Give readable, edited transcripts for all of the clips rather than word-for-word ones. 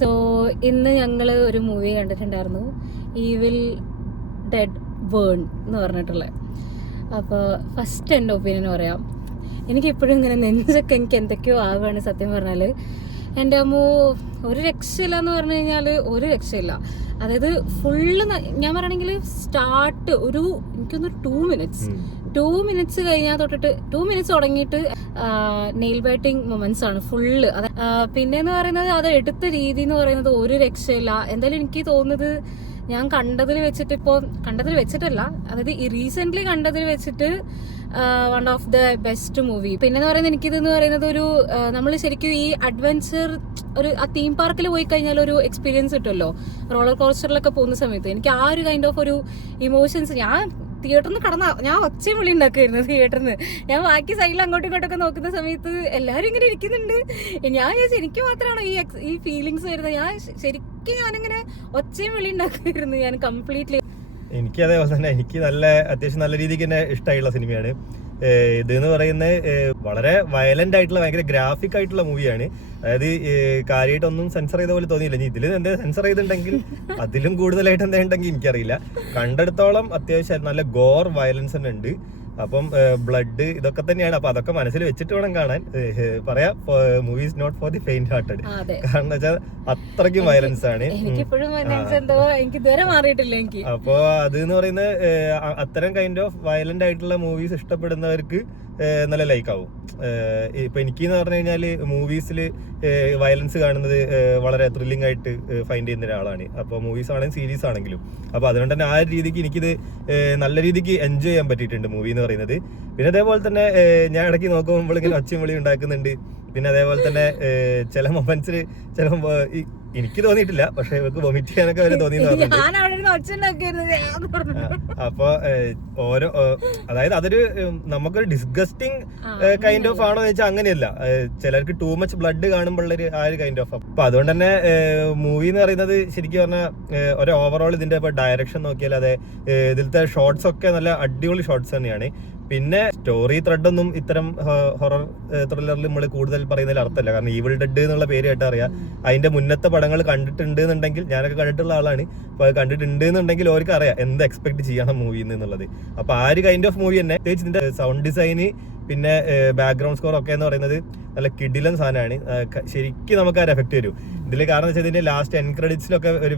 So ഇന്ന് ഞങ്ങൾ ഒരു മൂവി കണ്ടിട്ടുണ്ടായിരുന്നു, ഈവിൽ ഡെഡ് ബേൺ എന്ന് പറഞ്ഞിട്ടുള്ള. അപ്പോൾ ഫസ്റ്റ് എൻ്റെ ഒപ്പീനിയൻ പറയാം. എനിക്കെപ്പോഴും ഇങ്ങനെ നെഞ്ചൊക്കെ എനിക്ക് എന്തൊക്കെയോ ആവുകയാണ് സത്യം പറഞ്ഞാൽ. എൻ്റെ അമ്മോ ഒരു രക്ഷയില്ല എന്ന് പറഞ്ഞു കഴിഞ്ഞാൽ ഒരു രക്ഷയില്ല. അതായത് ഫുള്ള് ഞാൻ പറയണമെങ്കിൽ സ്റ്റാർട്ട് ഒരു എനിക്കൊന്ന് 2 മിനിറ്റ്സ് കഴിഞ്ഞാൽ തൊട്ടിട്ട് 2 മിനിറ്റ്സ് തുടങ്ങിയിട്ട് നെയിൽ ബൈറ്റിംഗ് മൊമെന്റ്സ് ആണ് ഫുള്ള്. പിന്നെന്ന് പറയുന്നത് അത് എടുത്ത രീതി എന്ന് പറയുന്നത് ഒരു രക്ഷയില്ല. എന്തായാലും എനിക്ക് തോന്നുന്നത് ഞാൻ കണ്ടതിൽ വെച്ചിട്ട്, ഇപ്പോൾ കണ്ടതിൽ വെച്ചിട്ടല്ല, അതായത് ഈ റീസെന്റ് കണ്ടതിൽ വെച്ചിട്ട് one of the best movie. പിന്നെന്ന് പറയുന്നത് എനിക്കിതെന്ന് പറയുന്നത് ഒരു നമ്മൾ ശരിക്കും ഈ അഡ്വഞ്ചർ ഒരു ആ തീം പാർക്കിൽ പോയി കഴിഞ്ഞാൽ ഒരു എക്സ്പീരിയൻസ് കിട്ടുമല്ലോ, റോളർ കോസ്റ്ററിലൊക്കെ പോകുന്ന സമയത്ത്. എനിക്ക് ആ ഒരു കൈൻഡ് ഓഫ് ഒരു ഇമോഷൻസ്, ഞാൻ തിയേറ്ററിൽ നിന്ന് കടന്ന ഞാൻ ഒച്ചയും വിളി ഉണ്ടാക്കുമായിരുന്നു തിയേറ്ററിൽ നിന്ന്. ഞാൻ ബാക്കി സൈഡിൽ അങ്ങോട്ടും ഇങ്ങോട്ടൊക്കെ നോക്കുന്ന സമയത്ത് എല്ലാവരും ഇങ്ങനെ ഇരിക്കുന്നുണ്ട്. ഞാൻ എനിക്ക് മാത്രമാണോ ഈ ഫീലിങ്സ് വരുന്നത്? ഞാൻ ശരിക്കും ഞാനിങ്ങനെ ഒച്ചയും വിളി ഉണ്ടാക്കുമായിരുന്നു ഞാൻ കംപ്ലീറ്റ്ലി. എനിക്ക് അതേപോലെ തന്നെ എനിക്ക് അത്യാവശ്യം നല്ല രീതിക്ക് തന്നെ ഇഷ്ടമായിട്ടുള്ള സിനിമയാണ് ഇതെന്ന് പറയുന്നത്. വളരെ വയലന്റ് ആയിട്ടുള്ള ഭയങ്കര ഗ്രാഫിക് ആയിട്ടുള്ള മൂവിയാണ്. അതായത് കാര്യമായിട്ടൊന്നും സെൻസർ ചെയ്ത പോലെ തോന്നിയില്ല. ഇനി ഇതിൽ എന്താ സെൻസർ ചെയ്തിട്ടുണ്ടെങ്കിൽ അതിലും കൂടുതലായിട്ട് എന്താ ഉണ്ടെങ്കിൽ എനിക്കറിയില്ല. കണ്ടെടുത്തോളം അത്യാവശ്യം നല്ല ഗോർ വയലൻസ് തന്നെ ഉണ്ട്. അപ്പം ബ്ലഡ് ഇതൊക്കെ തന്നെയാണ്. അപ്പൊ അതൊക്കെ മനസ്സിൽ വെച്ചിട്ട് വേണം കാണാൻ. പറയാം, movie is not for the faint hearted. കാരണം വെച്ചാൽ അത്രയ്ക്കും വയലൻസ് ആണ്. അപ്പൊ അത് എന്ന് പറയുന്നത് അത്തരം കൈൻഡ് ഓഫ് വയലന്റ് ആയിട്ടുള്ള മൂവീസ് ഇഷ്ടപ്പെടുന്നവർക്ക് നല്ല ലൈക്ക് ആവും. ഇപ്പൊ എനിക്കെന്ന് പറഞ്ഞു കഴിഞ്ഞാല് മൂവീസിൽ വയലൻസ് കാണുന്നത് വളരെ ത്രില്ലിംഗ് ആയിട്ട് ഫൈൻഡ് ചെയ്യുന്ന ഒരാളാണ്. അപ്പോൾ മൂവീസ് ആണെങ്കിലും സീരീസ് ആണെങ്കിലും. അപ്പൊ അതുകൊണ്ട് തന്നെ ആ രീതിക്ക് എനിക്കിത് നല്ല രീതിക്ക് എൻജോയ് ചെയ്യാൻ പറ്റിയിട്ടുണ്ട് മൂവി എന്ന് പറയുന്നത്. പിന്നെ അതേപോലെ തന്നെ ഞാൻ ഇടയ്ക്ക് നോക്കുമ്പോൾ ഇങ്ങനെ ഒച്ചയും വിളി ഉണ്ടാക്കുന്നുണ്ട്. പിന്നെ അതേപോലെ തന്നെ ചില മൊമെന്റ്സിൽ ചിലപ്പോ എനിക്ക് തോന്നിയിട്ടില്ല, പക്ഷെ ഇവർക്ക് വൊമിറ്റ് ചെയ്യാനൊക്കെ വരെ തോന്നിയെന്ന് പറഞ്ഞു. അപ്പൊ ഓരോ അതായത് അതൊരു നമുക്കൊരു ഡിസ്ഗസ്റ്റിംഗ് കൈൻഡ് ഓഫ് ആണോ എന്ന് വെച്ചാൽ അങ്ങനെയല്ല. ചിലർക്ക് ടൂ മച്ച് ബ്ലഡ് കാണുമ്പോഴുള്ളൊരു ആ ഒരു കൈൻഡ് ഓഫ്. അപ്പൊ അതുകൊണ്ട് തന്നെ മൂവി എന്ന് പറയുന്നത് ശരിക്കും പറഞ്ഞാൽ ഒരു ഓവറോൾ ഇതിന്റെ ഇപ്പൊ ഡയറക്ഷൻ നോക്കിയാൽ അതെ ഇതിലത്തെ ഷോർട്സ് ഒക്കെ നല്ല അടിപൊളി ഷോർട്സ് തന്നെയാണ്. പിന്നെ സ്റ്റോറി ത്രെഡൊന്നും ഇത്തരം ഹൊറർ ത്രില്ലറിൽ നമ്മൾ കൂടുതൽ പറയുന്നതിൽ അർത്ഥമല്ല. കാരണം ഈവിൾ ഡെഡ് എന്നുള്ള പേര് കേട്ട് അറിയാം. അതിന്റെ മുന്നത്തെ പടങ്ങൾ കണ്ടിട്ടുണ്ട് എന്നുണ്ടെങ്കിൽ, ഞാനൊക്കെ കണ്ടിട്ടുള്ള ആളാണ്, അപ്പൊ അത് കണ്ടിട്ടുണ്ട് എന്നുണ്ടെങ്കിൽ അവർക്ക് അറിയാം എന്ത് എക്സ്പെക്ട് ചെയ്യണം മൂവിയിൽ എന്നുള്ളത്. അപ്പൊ ആ ഒരു കൈൻഡ് ഓഫ് മൂവി തന്നെ. പ്രത്യേകിച്ച് ഇതിന്റെ സൗണ്ട് ഡിസൈന് പിന്നെ ബാക്ക്ഗ്രൗണ്ട് സ്കോർ ഒക്കെ എന്ന് പറയുന്നത് നല്ല കിടിലൻ സാധനമാണ്. ശരിക്കും നമുക്ക് ആ എഫക്ട് വരും ഇതിൽ. കാരണം വെച്ചാൽ ഇതിന്റെ ലാസ്റ്റ് എൻഡ് ക്രെഡിറ്റ്സിലൊക്കെ ഒരു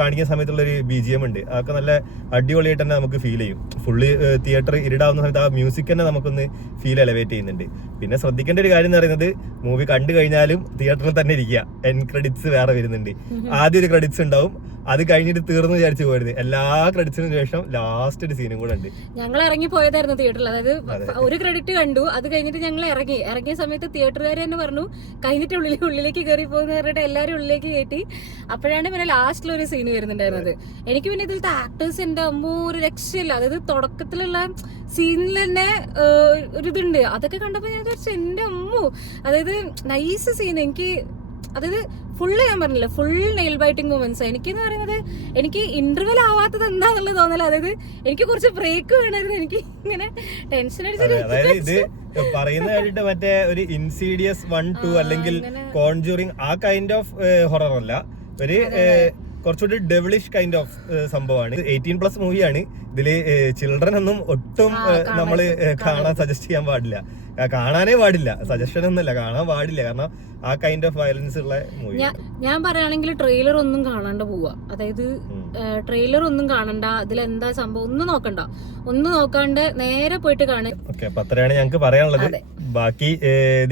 കാണിക്കുന്ന സമയത്തുള്ള ഒരു BGM ഉണ്ട്. അതൊക്കെ നല്ല അടിപൊളിയായിട്ട് തന്നെ നമുക്ക് ഫീൽ ചെയ്യും. ഫുള്ളി തിയേറ്റർ ഇരുടാവുന്ന സമയത്ത് ആ മ്യൂസിക് തന്നെ നമുക്കൊന്ന് ഫീൽ എലവേറ്റ് ചെയ്യുന്നുണ്ട്. പിന്നെ ശ്രദ്ധിക്കേണ്ട ഒരു കാര്യം എന്ന് പറയുന്നത്, മൂവി കണ്ടു കഴിഞ്ഞാലും തിയേറ്ററിൽ തന്നെ ഇരിക്കുക. എൻഡ് ക്രെഡിറ്റ്സ് വേറെ വരുന്നുണ്ട്. ആദ്യം ഒരു ക്രെഡിറ്റ്സ് ഉണ്ടാവും, അത് കഴിഞ്ഞിട്ട് തീർന്നു വിചാരിച്ചു പോരുത്. എല്ലാ ക്രെഡിറ്റ്സിനും ശേഷം ലാസ്റ്റ് ഒരു സീനും കൂടെ ഉണ്ട്. ഞങ്ങൾ ഇറങ്ങി പോയതായിരുന്നു തിയേറ്ററിൽ. അതായത് ഒരു ക്രെഡിറ്റ് കണ്ടു, അത് കഴിഞ്ഞിട്ട് ഞങ്ങൾ ഇറങ്ങിയ സമയത്ത് തിയേറ്ററുകാർ തന്നെ പറഞ്ഞു കഴിഞ്ഞിട്ട് ഉള്ളിലേക്ക് കയറി പോകുന്ന പറഞ്ഞിട്ട് എല്ലാവരും ഉള്ളിലേക്ക് കയറ്റി. അപ്പോഴാണ് പിന്നെ ലാസ്റ്റിൽ ഒരു സീൻ വരുന്നുണ്ടായിരുന്നത്. എനിക്ക് പിന്നെ ഇതിലത്തെ ആക്ടേഴ്സിന്റെ അമ്മോ ഒരു രക്ഷയില്ല. അതായത് തുടക്കത്തിലുള്ള സീനിൽ തന്നെ ഒരിതുണ്ട്. അതൊക്കെ കണ്ടപ്പോൾ ഞാൻ വിചാരിച്ചു എന്റെ അമ്മോ, അതായത് നൈസ് സീൻ. എനിക്ക് അതായത് ഫുള്ള് ഞാൻ പറഞ്ഞില്ല, ഫുൾ നെയിൽ ബൈറ്റിംഗ് മൊമെന്റ്സ്. എനിക്കെന്ന് പറയുന്നത് എനിക്ക് ഇന്റർവെൽ ആവാത്തത് എന്താന്നുള്ളത് തോന്നല. അതായത് എനിക്ക് കുറച്ച് ബ്രേക്ക് വേണമായിരുന്നു. എനിക്ക് ഇങ്ങനെ ടെൻഷൻ അടിച്ചിട്ട് പറയുന്ന കേട്ടിട്ട് മറ്റേ ഒരു ഇൻസീഡിയസ് 1, 2 അല്ലെങ്കിൽ കോൺജൂറിങ് ആ കൈൻഡ് ഓഫ് ഹൊറർ അല്ല, ഒരു കുറച്ചുകൂടി ഡെവിളിഷ് കൈൻഡ് ഓഫ് സംഭവമാണ്. 18+ മൂവിയാണ്. ഇതില് ചിൽഡ്രൻ ഒന്നും ഒട്ടും നമ്മള് കാണാൻ സജസ്റ്റ് ചെയ്യാൻ പാടില്ല. കാണാനേ പാടില്ല, സജഷൻ ഒന്നല്ല, കാണാൻ പാടില്ല. കാരണം ആ കൈൻഡ് ഓഫ് വയലൻസ് ഉള്ള മൂവി. ഞാൻ പറയുകയാണെങ്കിൽ ട്രെയിലർ ഒന്നും കാണാണ്ട് പോവാ. അതായത് ട്രെയിലർ ഒന്നും കാണണ്ട, ഇതിലെന്താ സംഭവം ഒന്നും നോക്കണ്ട, ഒന്നും നോക്കാണ്ട് നേരെ പോയിട്ട് കാണുക. ഓക്കെ, അപ്പൊ അത്രയാണ് ഞങ്ങൾക്ക് പറയാനുള്ളത്. ബാക്കി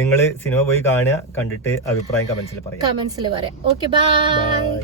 നിങ്ങള് സിനിമ പോയി കാണുക, കണ്ടിട്ട് അഭിപ്രായം കമന്റ്സിൽ പറയാം. Okay, by.